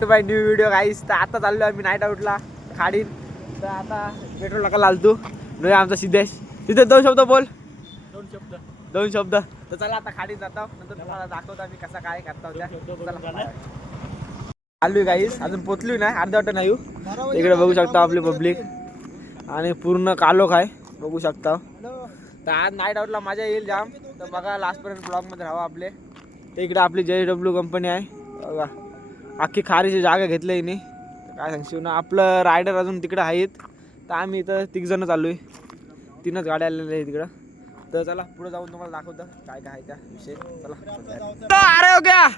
To my new video गाईस. तर आता चाललो आम्ही नाईट आउटला खाडीन. तर आता पेट्रोल टाका लालतो नो आमचा सिद्धेश. तिथे दोन शब्द बोल. दोन शब्द. तर चला आता खाडीन जातो. नंतर तुम्हाला दाखवतो आम्ही कसा काय करता होत्या. आलोय गाईस, अजून पोचलोय नाही, अर्ध्या वाटत नाही. इकडे बघू शकता आपली पब्लिक आणि पूर्ण कालोख आहे बघू शकता. तर आज नाईट आउटला मजा येईल जाम. तर बघा लास्टपर्यंत ब्लॉगमध्ये राहा आपले. तर इकडे आपली JW कंपनी आहे बघा. अख्खी खारीची जागा घेतली आहे नाही काय सांगशील ना. आपलं रायडर अजून तिकडे आहेत. तर आम्ही इथं 3 जण चालू आहे. 3च गाड्या आलेल्या आहेत तिकडं. तर चला पुढे जाऊन तुम्हाला दाखवतो काय काय आहे त्या विषय. चला अरे हो गया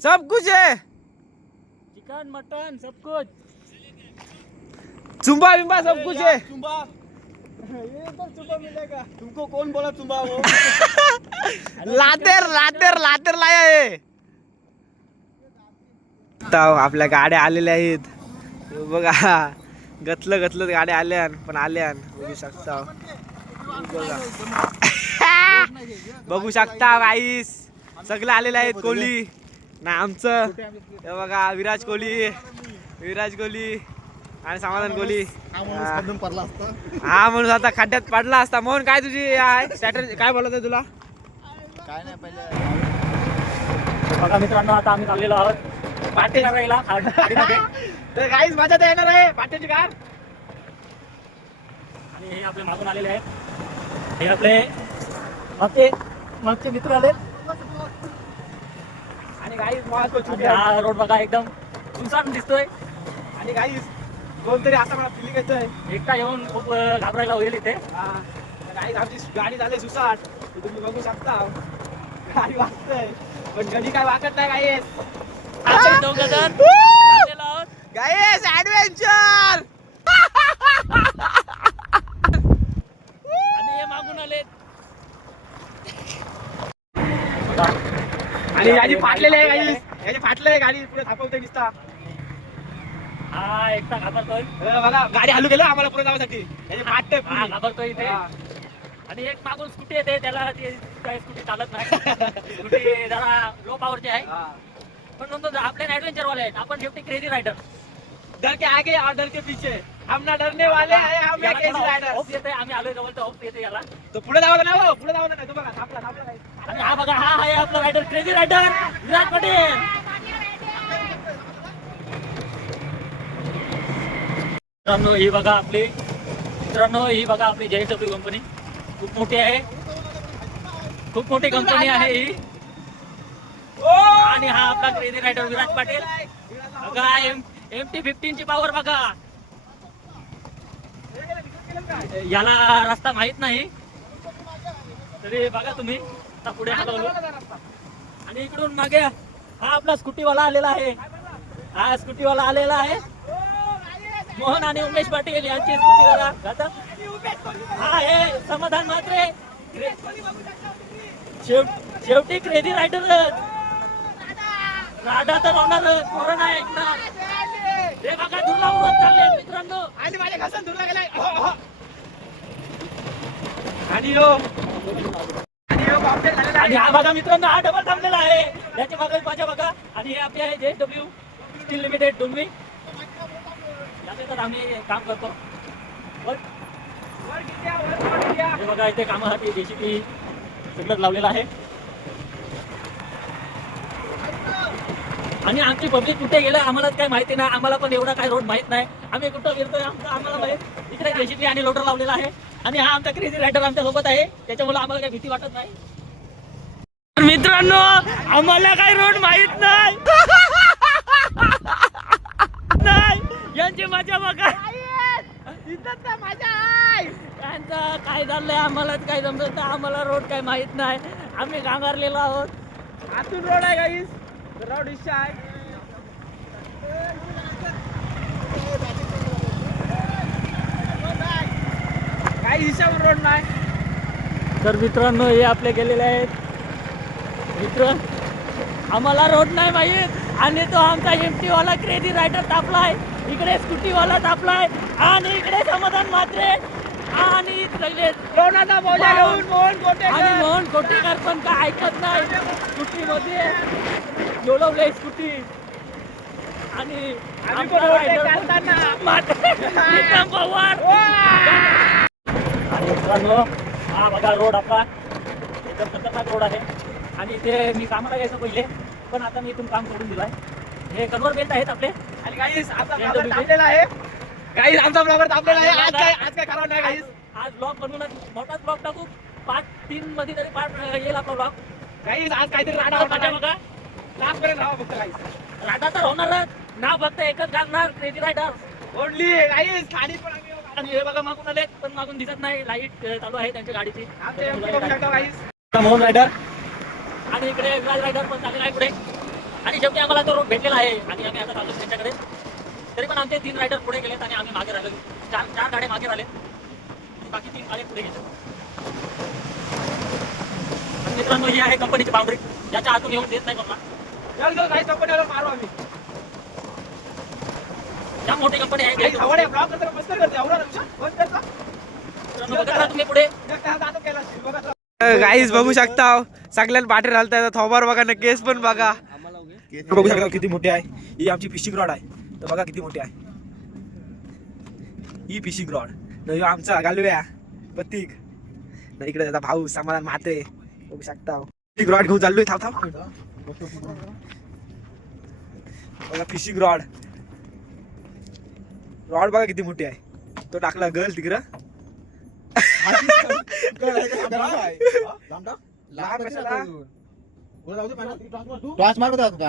सब कुछ है, चिकन मटन सब कुछ, चुम्बा बिम्बा सब कुछ है. ये तो चुम्बा मिलेगा. तुमको कौन बोला चुम्बा वो? लातेर लातेर लातेर लाया आहे. तर आपल्या गाड्या आलेल्या आहेत बघा. गतलं गतलं गाड्या आल्या पण आल्या बघू शकता. बघू शकता गाईस सगळे आलेले आहेत. कोहली ना आमचं हे बघा, विराज कोहली आणि समाधान कोहली. हा म्हणून आता खड्ड्यात पडला असता. म्हणून काय तुझी स्ट्रॅटजी काय बोलत आहे तुला? काय नाही पहिले बघा मित्रांनो, आता आम्ही चाललेलो आहोत पाटेला राहिला खाडीमध्ये. तर गाईस मजा तर येणार आहे पाट्याची कार. आणि हे आपले मागून आलेले आहेत. हे आपले मागचे मित्र आले. आणि गाईस हा रोड बघा एकदम सुनसान दिसतोय. आणि गाईस कोणतरी आता मला फिलिंग येतोय एकटा येऊन खूप घाबरायला होईल इथे. गाईस आमची गाडी झाली सुसाट. तुम्ही बघू शकता गाडी वाजतंय पण कधी काय वाकत नाही गाईस. आपण दोघं जण चाललेलो आहोत. गाईस ऍडव्हेंचर. आणि हे मागून आले. आणि याची फाटलेली आहे गाईस. याची फाटलेली आहे गाडी पुढे थांबवते दिसता. हा एकटा घाबरतोय बघा गाडी हलू गेलं आम्हाला पुढे जाण्यासाठी. याची फाटते हा घाबरतोय इथे. आणि एक मागून स्कूटी येते, त्याला ती काय स्कूटी चालत नाही. स्कूटी जरा लो पॉवरची आहे. पण नंतर आपले ऍडव्हेंचर वाले आहेत. आपण शेवटी क्रेझी रायडर. डर के आगे और डर के पीछे हम ना डरने वाले हैं, हम एक क्रेझी रायडर. होप येते, आम्ही आलोय जवळ तर होप येते याला. तो पुढे जावं ना हो, पुढे जावं नाही. तो बघा थांबला नाही. आणि हा बघा, हा आहे आपला rider, crazy rider Viraj Patel. मित्रांनो ही बघा आपली JW कंपनी खूप मोठी आहे. खूप मोठी कंपनी आहे ही. आणि हा आपला क्रेझी रायडर विराज पाटील बघा. MT-15 ची पॉवर बघा. याला रस्ता माहित नाही तरी बघा तुम्ही. आता पुढे हलवलो आणि इकडून मागे हा आपला स्कूटीवाला आलेला आहे. हा स्कूटीवाला आलेला आहे. मोहन आणि उमेश पाटील यांची स्कूटीवाला. हा आहे समाधान म्हात्रे. शेवटी क्रेझी रायडर. राडा तर होणार, कोरोना ऐकणार. हे बघा धुरला उडत चालले मित्रांनो. आणि माझ्या घासून धुरला गेलाय. आणि हा बघा मित्रांनो, हा डबल थांबलेला आहे. याची मागे माझ्या बघा. आणि हे आपले आहे JW स्टील लिमिटेड डोंबी. याचे तर आम्ही काम करतो. हे बघा इथे कामासाठी JCB सगळं लावलेलं आहे. आणि आमची पब्लिक कुठे गेलं आम्हालाच काही माहिती नाही. आम्हाला पण एवढा काही रोड माहित नाही. आम्ही कुठं गेलतोय आम्हाला माहित. इकडे JCB आणि लोडर लावलेला आहे. आणि हा आमचा क्रेझी रायडर आमच्या सोबत आहे. त्याच्यामुळे आम्हाला काही भीती वाटत नाही. मित्रांनो आम्हाला काही रोड माहित नाही. यांची मजा बघा. त्यांचं काय झालंय आम्हालाच काय समजत नाही. आम्हाला रोड काय माहित नाही. आम्ही गांगारलेलो आहोत. आतून रोड आहे गाईस. रोड इच्छा आहे काही हिशावर रोड नाही. तर मित्रांनो हे आपले गेलेले आहेत मित्र. आम्हाला रोड नाही माहीत. आणि तो आमचा MT वाला क्रेझी रायडर तापलाय. इकडे स्कूटीवाला तापलाय. आणि इकडे समाधान म्हात्रे. आणि सगळे लोणाचा बोजा घेऊन मोहन कोटेकर पण काय ऐकत नाही. स्कूटी मध्ये जोडवले स्कूटी. आणि आम्ही पण overtake करताना. प्रीतम पवार. आणि मित्रांनो हा बघा रोड आपला एकदम खतरनाक रोड आहे. आणि इथे मी कामाला यायचं पहिले, पण आता मी इथून काम सोडून दिलाय. हे कन्व्हर बेल्ट आहेत आपले. आणि गाईस आता BMW ब्लॉगर तापलेला आहे. गाईस आमचा ब्लॉगर तापलेला आहे. आज काय खराब नाही गाईस. आज ब्लॉग बनवूनच मोठाच ब्लॉग टाकू. पार्ट 3 मध्ये तरी पार्ट येईल आपला ब्लॉग. गाईस आज काहीतरी राडा माझ्या होता बघा लास्ट पर्यंत राहा फक्त गाईस. राधा तर होणारच ना, फक्त एकच गाजणार क्रेझी रायडर. ओनली गाईस खाली पण आम्ही आणि हे बघा मागून आले, पण मागून दिसत नाही. लाईट चालू आहे त्यांच्या गाडीची. आमचे MP बघू शकता गाईस. मोहन रायडर आणि इकडे विराज रायडर पण चाललेला आहे पुढे. आणि शेवटी आम्हाला तो रोड भेटलेला आहे आणि आम्ही आता चाललो त्यांच्याकडे. तरी पण आमचे 3 रायडर पुढे गेलेत आणि आम्ही मागे राहिलो. 4 गाड्या मागे राहिले, बाकी 3 गाड्या पुढे गेले. आणि मित्रांनो ही आहे कंपनीची बाउंड्री, याच्या आतून येऊन देत नाही कोणाला. चल गाईस कंपनीवर मारू आम्ही. या मोठी कंपनी आहे. गाईस हवडे ब्लॉग करते मस्त करते. आवडा ना बंद करता. मित्रांनो बघत राहा तुम्ही पुढे. गाईस बघू शकता सगळ्यात बाटे घालताय. थोबार बघा ना, केस पण बघा. बघू शकता किती मोठी आहे. ही आमची फिशिंग रॉड आहे. तर बघा किती मोठी आहे ही फिशिंग रॉड. न आमचा गालव्या प्रतीक न इकडे त्याचा भाऊ समाधान म्हात्रे. बघू शकता फिशिंग रॉड घेऊन चाललोय. थांब बघा फिशिंग रॉड. रॉड बघा किती मोठी आहे. तो टाकला गल तिकडं.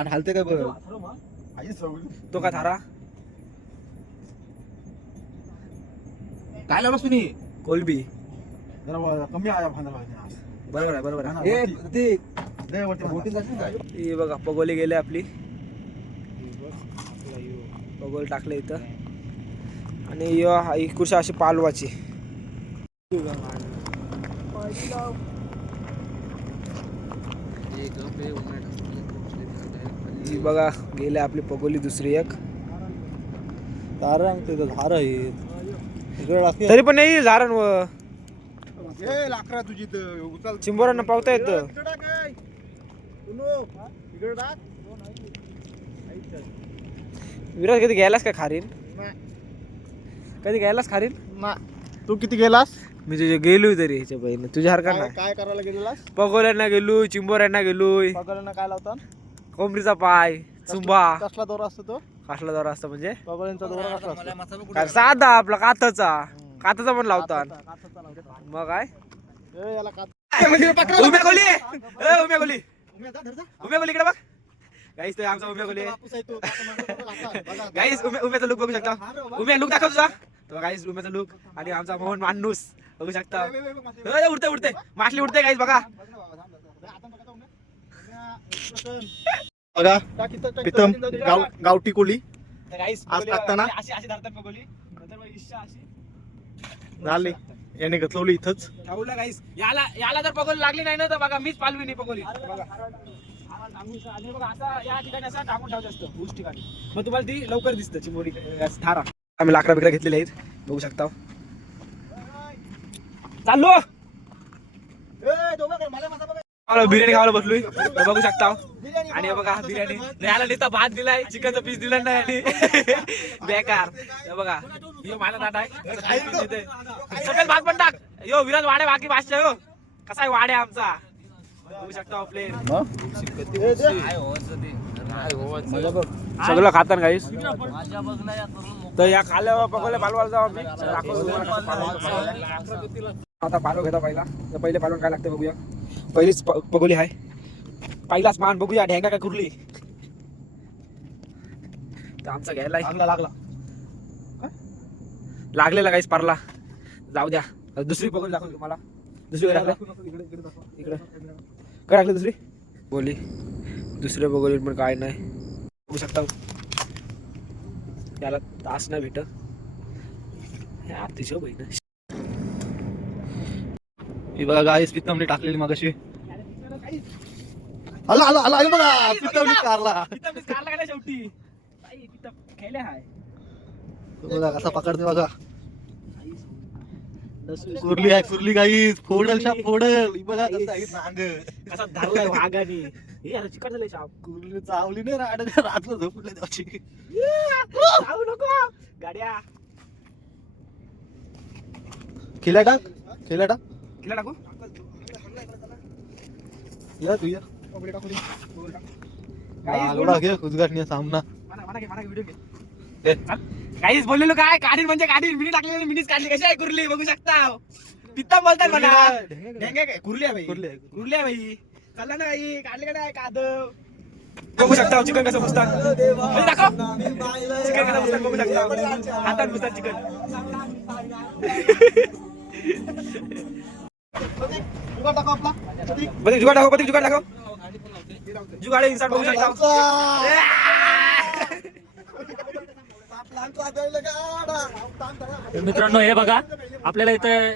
हालते काय बघ तो का थारा काय लावलास तुम्ही कोलबी. कमी आहे बरोबर आहे. हे बघा पगोली गेले आपली. पगोल टाकले इथं आणि ही कुर्शी अशी पालवाची. ही बघा गेले आपली पगोली दुसरी एक. धार आहे तरी पण नाही झारण व लाकडा तुझी चिंबोरांना पावता येत. विराज कधी घ्यायलास का खारीन? कधी घ्यायलास खारीन? तू किती गेलास मी तुझे गेलोय तरी ह्याच्या बहिणी तुझ्या हरकत नाही. काय करायला गेलेलास पगोल्यांना गेलोय, चिंबोऱ्यांना गेलोय. पगोल्यांना काय लावतात कोंबडीचा पाय, चुंबा. कसला दोरा असतो तो कसला दोरा असतो म्हणजे पगोल्यांचा दोरा कसला असतो काय साधा आपला काथाचा. काथाचा पण लावतात मग काय. याला का उम्या खोली उम्या खोली उम्या खोली इकडे बघ गाईस. तो आमचा उम्या खोली गाईस. उम्याचा लुक बघू शकता. उम्या लुक दाखव तुझा. तो गाईस उम्याचा लुक आणि आमचा मोहन माणूस बघू शकता. उडते माछली उडते गाईस बघा. बघा प्रीतम गावठी कोली गाईस आज टाकताना? अशी धरतात पगोली. झाले याने घेतलवली इथंच ठेवलं गाईस. याला जर पगोली लागली नाही ना तर बघा मीच पालवी नाही पगोली. बघा आणि बघा असा या ठिकाणी असं टाकून ठेवायचं असतं ऊस ठिकाणी. मग तुम्हाला ती लवकर दिसतं चिंबोरी थारा. आम्ही लाकडा बिकडा घेतलेले आहेत बघू शकता. चाललो बिर्याणी खायला बसलोय तर बघू शकता. आणि बघा बिर्याणी याला नुसता भात दिलाय, चिकनचा पीस दिला नाही आणि बेकार. हे बघा यो मला दाट आहे सगळ्यात भात पण टाक. यो विराज वाडे बाकी भाषा यो कसा आहे वाडे आमचा बघू शकता. प्लेन सगळं खाताना काहीच. तर या खाल्या पकवले पालवाला जाऊ आम्ही. आता पालव घेता पहिला. तर पहिले पालवण काय लागतं बघूया. पहिलीच पगोली आहे. पहिलाच मान बघूया ढेंगा काय कुरली. तर आमचा घ्यायला लागलेला काहीच पारला. जाऊ द्या दुसरी पगोली दाखवली तुम्हाला. दुसरी काय इकडे काय टाकलं दुसरी बोली. दुसऱ्या बघोली पण काय नाही बघू शकता. याला तास नाही भेट तिच्या बहीण. ही बघा गाईस प्रीतमने टाकलेली मगाशी. आला आला आला बघा प्रीतमने कारला शेवटी खेळले हाय बघा कसा पकडते बघा. कुर्ली आहे कुर्ली गाईस. फोडल शा फोडल. ही बघा कसं आहे नांग कसा धावलाय वाघाने. हे यार चिकन झालंय शाप. कुर्ली चावली नाही रातलं झोपले देवाची. जाऊ नको गाड्या. खेळा टाक किला टाकू. या तू या Guys, एवढा घे उद्घाटनीय सामना. व्हिडिओ घे. काहीच बोललेलो काय काढीन म्हणजे काढीन मिनी टाकलेली मिनीच काढली कशी आहे कुर्ली बघू शकता. पित्ता बोलतात मला. ढेंगे काय कुर्ली आहे भाई. कुर्ली आहे भाई. चला ना भाई काढले का नाही कादव. बघू शकता चिकन कसं बसतात. दाखव चिकन कसं बसतात बघू शकता. हातात बसतात चिकन. जुगाड टाकव. जुगाड इन्सर्ट बघू शकता. तर मित्रांनो हे बघा आपल्याला इथे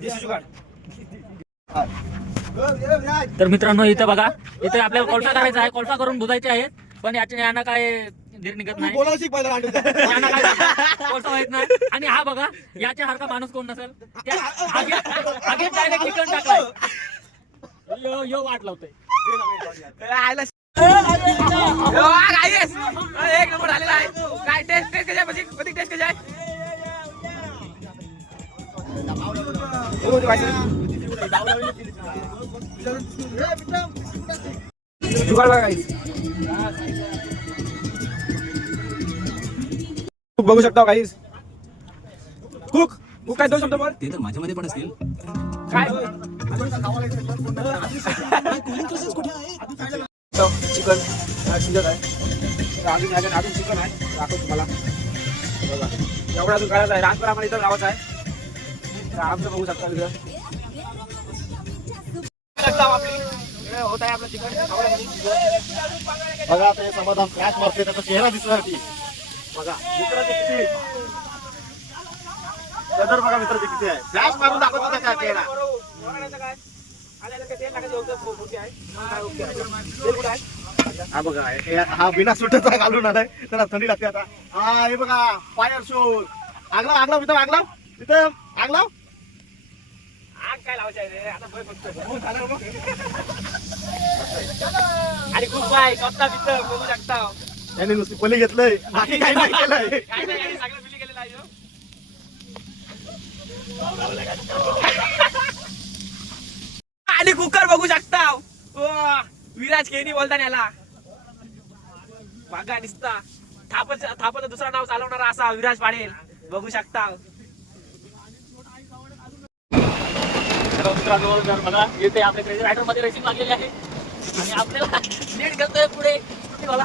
देशी जुगाड. तर मित्रांनो इथे बघा इथे आपल्याला कोळसा करायचा आहे. कोळसा करून बुजायचे आहेत पण यांना काय धीर निघत नाही. यांना काय कोळसा माहित नाही. आणि हा बघा याच्या सारखा माणूस कोण नसेल त्या आगीत डायरेक्ट चिकन टाकलाय. यो वाट लावतोय. आयला एक नंबर आलेला आहे. काय टेस्ट कशी आहे टेस्ट कशी आहे. जुगाड बघू शकता काहीच. कुक काय दोन शब्द बोल. ते तर माझ्यामध्ये पण असतील. काय चिकन शिजत आहे. अजून चिकन आहे दाखव तुम्हाला. बघा एवढा अजून काढायचा आहे. रानपर आम्हाला इथं गावाचा आहे. आमचं बघू शकता इथं आपली होत आहे आपलं चिकन. बघा आता हे समाधान फ्लॅश मारते त्याचा चेहरा दिसला ती. बघा मित्राचे किती कदर बघा मित्राचे किती आहे. फ्लॅश मारून दाखवतो त्याचा चेहरा. हा बघा हा बिना सुट्याचा घालून आलाय त्याला थंडी लागते आता. हा हे बघा फायर शो. आगला तिथं आगला तिथं आगला. आग काय लावायचं आहे रे आता फक्त आणि खूप काय स्वतः तिथं बघू शकता. यांनी नुसती पली घेतलंय बाकी काही नाही केलंय. काय नाही सगळं मिली गेलेलं आहे. आणि कुकर बघू शकता. विराज केनी बोलता याला बघा निसता थापच दुसरा नाव चालवणारा असा विराज पाडेल बघू शकता. मित्रांनो जर बघा इथे आपल्या क्रेझी रायडर मध्ये रेसिंग लागलेली आहे आणि आपल्याला लीड करतोय पुढे स्कूटीवाला.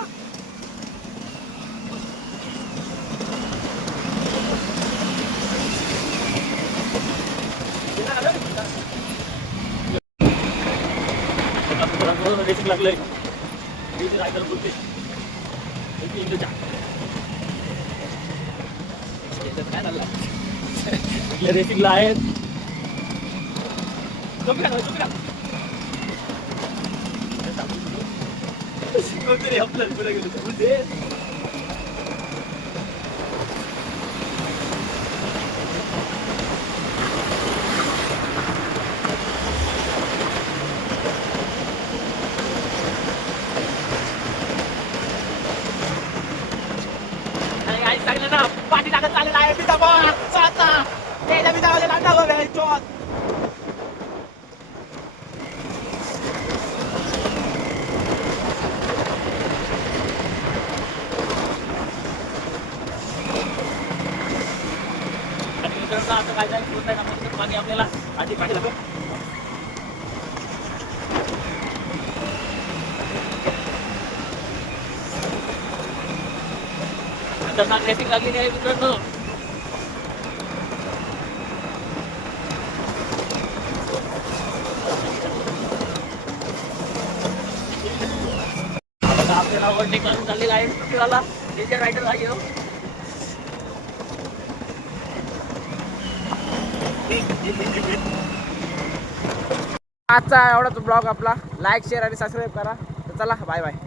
रेसिंग लागलंय क्रेझी रायडर बोलते काय झालं रेसिंगला आहेत. आपल्याला पुढे गेलो सांगितलं ना पाठी टाकत चाललेला आहे. आता काय जाईल मागे आपल्याला आधी पाहिजे खतरनाक रेसिंग लागलेली आहे मित्रांनो. आपल्याला ओव्हरटेक करून चाललेला आहे स्कूटीवाला डेंजर रायडर आहे. आजचा एवढाच ब्लॉग आपला. लाईक शेअर आणि सबस्क्राईब करा. तर चला बाय बाय.